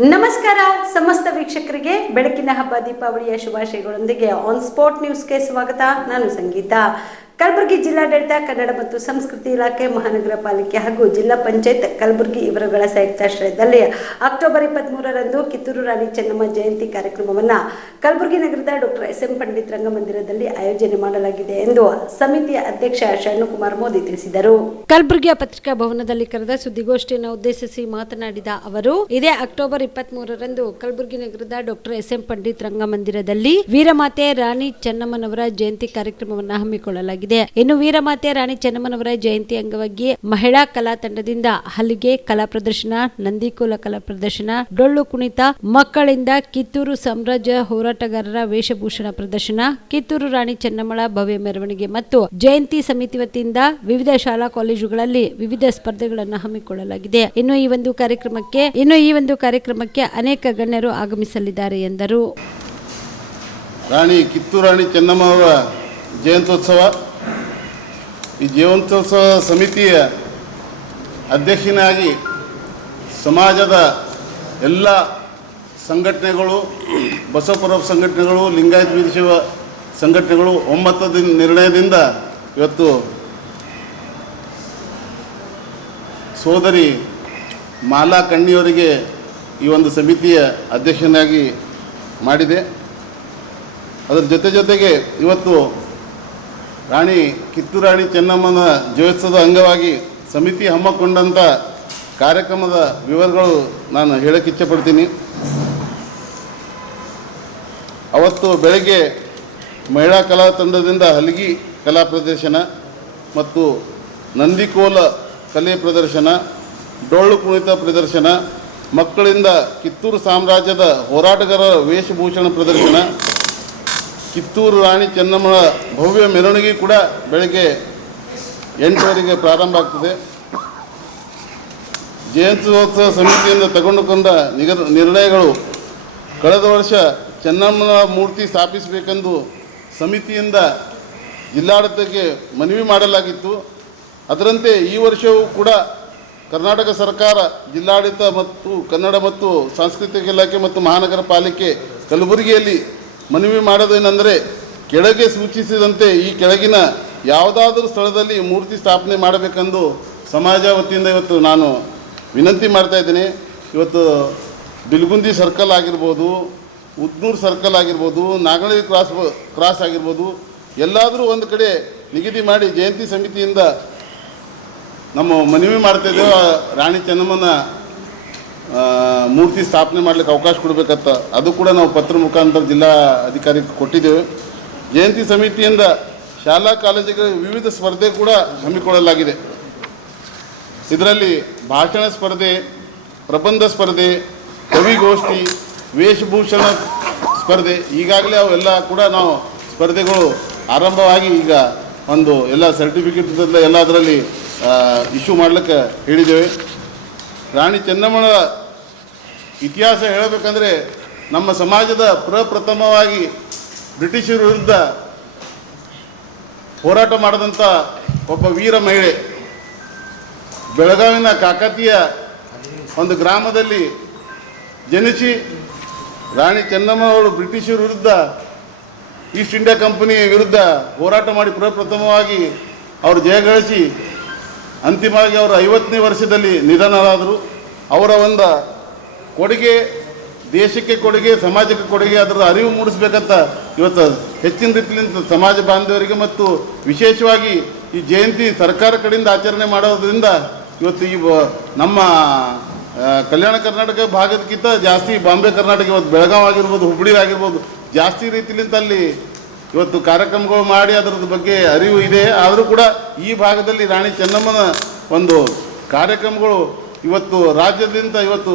ನಮಸ್ಕಾರ ಸಮಸ್ತ ವೀಕ್ಷಕರಿಗೆ. ಬೆಳಕಿನ ಹಬ್ಬ ದೀಪಾವಳಿಯ ಶುಭಾಶಯಗಳೊಂದಿಗೆ ಆನ್ ಸ್ಪಾಟ್ ನ್ಯೂಸ್ಗೆ ಸ್ವಾಗತ. ನಾನು ಸಂಗೀತ. ಕಲಬುರಗಿ ಜಿಲ್ಲಾಡಳಿತ, ಕನ್ನಡ ಮತ್ತು ಸಂಸ್ಕೃತಿ ಇಲಾಖೆ, ಮಹಾನಗರ ಪಾಲಿಕೆ ಹಾಗೂ ಜಿಲ್ಲಾ ಪಂಚಾಯತ್ ಕಲಬುರಗಿ ಇವರುಗಳ ಸಂಯುಕ್ತಾಶ್ರಯದಲ್ಲಿ ಅಕ್ಟೋಬರ್ ಇಪ್ಪತ್ತ್ಮೂರರಂದು ಕಿತ್ತೂರು ರಾಣಿ ಚೆನ್ನಮ್ಮ ಜಯಂತಿ ಕಾರ್ಯಕ್ರಮವನ್ನು ಕಲಬುರಗಿ ನಗರದ ಡಾಕ್ಟರ್ ಎಸ್ ಎಂ ಪಂಡಿತ್ ರಂಗಮಂದಿರದಲ್ಲಿ ಆಯೋಜನೆ ಮಾಡಲಾಗಿದೆ ಎಂದು ಸಮಿತಿಯ ಅಧ್ಯಕ್ಷ ಶರಣುಕುಮಾರ್ ಮೋದಿ ತಿಳಿಸಿದರು. ಕಲಬುರಗಿಯ ಪತ್ರಿಕಾ ಭವನದಲ್ಲಿ ಕರೆದ ಸುದ್ದಿಗೋಷ್ಠಿಯನ್ನು ಉದ್ದೇಶಿಸಿ ಮಾತನಾಡಿದ ಅವರು, ಇದೇ ಅಕ್ಟೋಬರ್ ಇಪ್ಪತ್ತ್ ಮೂರರಂದು ಕಲಬುರಗಿ ನಗರದ ಡಾಕ್ಟರ್ ಎಸ್ ಎಂ ಪಂಡಿತ್ ರಂಗಮಂದಿರದಲ್ಲಿ ವೀರಮಾತೆ ರಾಣಿ ಚೆನ್ನಮ್ಮನವರ ಜಯಂತಿ ಕಾರ್ಯಕ್ರಮವನ್ನು ಹಮ್ಮಿಕೊಳ್ಳಲಾಗಿದೆ. ಇನ್ನು ವೀರಮಾತೆ ರಾಣಿ ಚೆನ್ನಮ್ಮನವರ ಜಯಂತಿ ಅಂಗವಾಗಿ ಮಹಿಳಾ ಕಲಾ ತಂಡದಿಂದ ಹಲಿಗೆ ಕಲಾ ಪ್ರದರ್ಶನ, ನಂದಿಕೋಲ ಕಲಾ ಪ್ರದರ್ಶನ, ಡೊಳ್ಳು ಕುಣಿತ, ಮಕ್ಕಳಿಂದ ಕಿತ್ತೂರು ಸಾಮ್ರಾಜ್ಯ ಹೋರಾಟಗಾರರ ವೇಷಭೂಷಣ ಪ್ರದರ್ಶನ, ಕಿತ್ತೂರು ರಾಣಿ ಚೆನ್ನಮ್ಮಳ ಭವ್ಯ ಮೆರವಣಿಗೆ ಮತ್ತು ಜಯಂತಿ ಸಮಿತಿ ವತಿಯಿಂದ ವಿವಿಧ ಶಾಲಾ ಕಾಲೇಜುಗಳಲ್ಲಿ ವಿವಿಧ ಸ್ಪರ್ಧೆಗಳನ್ನು ಹಮ್ಮಿಕೊಳ್ಳಲಾಗಿದೆ. ಇನ್ನು ಈ ಒಂದು ಕಾರ್ಯಕ್ರಮಕ್ಕೆ, ಇನ್ನು ಈ ಒಂದು ಕಾರ್ಯಕ್ರಮಕ್ಕೆ ಅನೇಕ ಗಣ್ಯರು ಆಗಮಿಸಲಿದ್ದಾರೆ ಎಂದರು. ರಾಣಿ ಕಿತ್ತೂರು ರಾಣಿ ಚೆನ್ನಮ್ಮ ಅವರ ಜಯಂತ್ಯೋತ್ಸವ. ಈ ಜೀವಂತೋತ್ಸವ ಸಮಿತಿಯ ಅಧ್ಯಕ್ಷನಾಗಿ ಸಮಾಜದ ಎಲ್ಲ ಸಂಘಟನೆಗಳು ಬಸವಪುರ ಸಂಘಟನೆಗಳು, ಲಿಂಗಾಯತ ವಿಧಿಸುವ ಸಂಘಟನೆಗಳು ಒಮ್ಮತದ ನಿರ್ಣಯದಿಂದ ಇವತ್ತು ಸೋದರಿ ಮಾಲಾ ಕಣ್ಣಿಯವರಿಗೆ ಈ ಒಂದು ಸಮಿತಿಯ ಅಧ್ಯಕ್ಷನಾಗಿ ಮಾಡಿದೆ. ಅದರ ಜೊತೆ ಜೊತೆಗೆ ಇವತ್ತು ರಾಣಿ ಕಿತ್ತೂರಾಣಿ ಚೆನ್ನಮ್ಮನ ಜಯೋತ್ಸವದ ಅಂಗವಾಗಿ ಸಮಿತಿ ಹಮ್ಮಿಕೊಂಡಂಥ ಕಾರ್ಯಕ್ರಮದ ವಿವರಗಳು ನಾನು ಹೇಳಕ್ಕೆ ಇಚ್ಛೆಪಡ್ತೀನಿ. ಅವತ್ತು ಬೆಳಗ್ಗೆ ಮಹಿಳಾ ಕಲಾ ತಂಡದಿಂದ ಹಲಗಿ ಕಲಾ ಪ್ರದರ್ಶನ ಮತ್ತು ನಂದಿಕೋಲ ಕಲೆ ಪ್ರದರ್ಶನ, ಡೊಳ್ಳು ಕುಣಿತ ಪ್ರದರ್ಶನ, ಮಕ್ಕಳಿಂದ ಕಿತ್ತೂರು ಸಾಮ್ರಾಜ್ಯದ ಹೋರಾಟಗಾರರ ವೇಷಭೂಷಣ ಪ್ರದರ್ಶನ ಕಿತ್ತೂರು ರಾಣಿ ಚೆನ್ನಮ್ಮಳ ಭವ್ಯ ಮೆರವಣಿಗೆ ಕೂಡ ಬೆಳಗ್ಗೆ ಎಂಟುವರೆಗೆ ಪ್ರಾರಂಭ ಆಗ್ತದೆ. ಜಯಂತ್ಯೋತ್ಸವ ಸಮಿತಿಯಿಂದ ತಗೊಂಡುಕೊಂಡ ನಿಗ, ನಿರ್ಣಯಗಳು ಕಳೆದ ವರ್ಷ ಚೆನ್ನಮ್ಮನ ಮೂರ್ತಿ ಸ್ಥಾಪಿಸಬೇಕೆಂದು ಸಮಿತಿಯಿಂದ ಜಿಲ್ಲಾಡಳಿತಕ್ಕೆ ಮನವಿ ಮಾಡಲಾಗಿತ್ತು. ಅದರಂತೆ ಈ ವರ್ಷವೂ ಕೂಡ ಕರ್ನಾಟಕ ಸರ್ಕಾರ, ಜಿಲ್ಲಾಡಳಿತ ಮತ್ತು ಕನ್ನಡ ಮತ್ತು ಸಾಂಸ್ಕೃತಿಕ ಇಲಾಖೆ ಮತ್ತು ಮಹಾನಗರ ಪಾಲಿಕೆ ಕಲಬುರಗಿಯಲ್ಲಿ ಮನವಿ ಮಾಡೋದೇನೆಂದರೆ ಕೆಳಗೆ ಸೂಚಿಸಿದಂತೆ ಈ ಕೆಳಗಿನ ಯಾವುದಾದರೂ ಸ್ಥಳದಲ್ಲಿ ಮೂರ್ತಿ ಸ್ಥಾಪನೆ ಮಾಡಬೇಕೆಂದು ಸಮಾಜ ವತಿಯಿಂದ ಇವತ್ತು ನಾನು ವಿನಂತಿ ಮಾಡ್ತಾ ಇದ್ದೀನಿ. ಇವತ್ತು ಬಿಲ್ಗುಂದಿ ಸರ್ಕಲ್ ಆಗಿರ್ಬೋದು, ಉದ್ನೂರು ಸರ್ಕಲ್ ಆಗಿರ್ಬೋದು ನಾಗನಹಳ್ಳಿ ಕ್ರಾಸ್ ಕ್ರಾಸ್ ಆಗಿರ್ಬೋದು, ಎಲ್ಲಾದರೂ ಒಂದು ಕಡೆ ನಿಗದಿ ಮಾಡಿ ಜಯಂತಿ ಸಮಿತಿಯಿಂದ ನಮ್ಮ ಮನವಿ ಮಾಡ್ತಾ ಇದ್ದೇವೆ. ಆ ರಾಣಿ ಚೆನ್ನಮ್ಮನ ಮೂರ್ತಿ ಸ್ಥಾಪನೆ ಮಾಡಲಿಕ್ಕೆ ಅವಕಾಶ ಕೊಡಬೇಕಂತ. ಅದು ಕೂಡ ನಾವು ಪತ್ರ ಮುಖಾಂತರ ಜಿಲ್ಲಾ ಅಧಿಕಾರಿಗೆ ಕೊಟ್ಟಿದ್ದೇವೆ. ಜಯಂತಿ ಸಮಿತಿಯಿಂದ ಶಾಲಾ ಕಾಲೇಜುಗಳಿಗೆ ವಿವಿಧ ಸ್ಪರ್ಧೆ ಕೂಡ ಹಮ್ಮಿಕೊಳ್ಳಲಾಗಿದೆ. ಇದರಲ್ಲಿ ಭಾಷಣ ಸ್ಪರ್ಧೆ, ಪ್ರಬಂಧ ಸ್ಪರ್ಧೆ, ಕವಿಗೋಷ್ಠಿ, ವೇಷಭೂಷಣ ಸ್ಪರ್ಧೆ, ಈಗಾಗಲೇ ಅವೆಲ್ಲ ಕೂಡ ನಾವು ಸ್ಪರ್ಧೆಗಳು ಆರಂಭವಾಗಿ ಈಗ ಒಂದು ಎಲ್ಲ ಸರ್ಟಿಫಿಕೇಟ್ ಎಲ್ಲ ಅದರಲ್ಲಿ ಇಶ್ಯೂ ಮಾಡಲಿಕ್ಕೆ ಹೇಳಿದ್ದೇವೆ. ರಾಣಿ ಚೆನ್ನಮ್ಮನ ಇತಿಹಾಸ ಹೇಳಬೇಕಂದ್ರೆ ನಮ್ಮ ಸಮಾಜದ ಪ್ರಪ್ರಥಮವಾಗಿ ಬ್ರಿಟಿಷರ ವಿರುದ್ಧ ಹೋರಾಟ ಮಾಡಿದಂಥ ಒಬ್ಬ ವೀರ ಮಹಿಳೆ. ಬೆಳಗಾವಿನ ಕಾಕತಿಯ ಒಂದು ಗ್ರಾಮದಲ್ಲಿ ಜನಿಸಿ ರಾಣಿ ಚೆನ್ನಮ್ಮ ಅವರು ಬ್ರಿಟಿಷರ ವಿರುದ್ಧ ಈಸ್ಟ್ ಇಂಡಿಯಾ ಕಂಪನಿ ವಿರುದ್ಧ ಹೋರಾಟ ಮಾಡಿ ಪ್ರಪ್ರಥಮವಾಗಿ ಅವರು ಜಯಗಳಿಸಿ ಅಂತಿಮವಾಗಿ ಅವರು ಐವತ್ತನೇ ವರ್ಷದಲ್ಲಿ ನಿಧನರಾದರು. ಅವರ ಒಂದು ಕೊಡುಗೆ, ದೇಶಕ್ಕೆ ಕೊಡುಗೆ, ಸಮಾಜಕ್ಕೆ ಕೊಡುಗೆ, ಅದರ ಅರಿವು ಮೂಡಿಸ್ಬೇಕಂತ ಇವತ್ತು ಹೆಚ್ಚಿನ ರೀತಿಯಿಂದ ಸಮಾಜ ಬಾಂಧವರಿಗೆ ಮತ್ತು ವಿಶೇಷವಾಗಿ ಈ ಜಯಂತಿ ಸರ್ಕಾರ ಕಡೆಯಿಂದ ಆಚರಣೆ ಮಾಡೋದ್ರಿಂದ ಇವತ್ತು ಈ ನಮ್ಮ ಕಲ್ಯಾಣ ಕರ್ನಾಟಕ ಭಾಗದಕ್ಕಿಂತ ಜಾಸ್ತಿ ಬಾಂಬೆ ಕರ್ನಾಟಕ ಇವತ್ತು ಬೆಳಗಾವಿ ಆಗಿರ್ಬೋದು ಹುಬ್ಬಳ್ಳಿ ಆಗಿರ್ಬೋದು ಜಾಸ್ತಿ ರೀತಿಲಿಂದ ಅಲ್ಲಿ ಇವತ್ತು ಕಾರ್ಯಕ್ರಮಗಳು ಮಾಡಿ ಅದರದ ಬಗ್ಗೆ ಅರಿವು ಇದೆ. ಆದರೂ ಕೂಡ ಈ ಭಾಗದಲ್ಲಿ ರಾಣಿ ಚೆನ್ನಮ್ಮನ ಒಂದು ಕಾರ್ಯಕ್ರಮಗಳು ಇವತ್ತು ರಾಜ್ಯದಿಂದ ಇವತ್ತು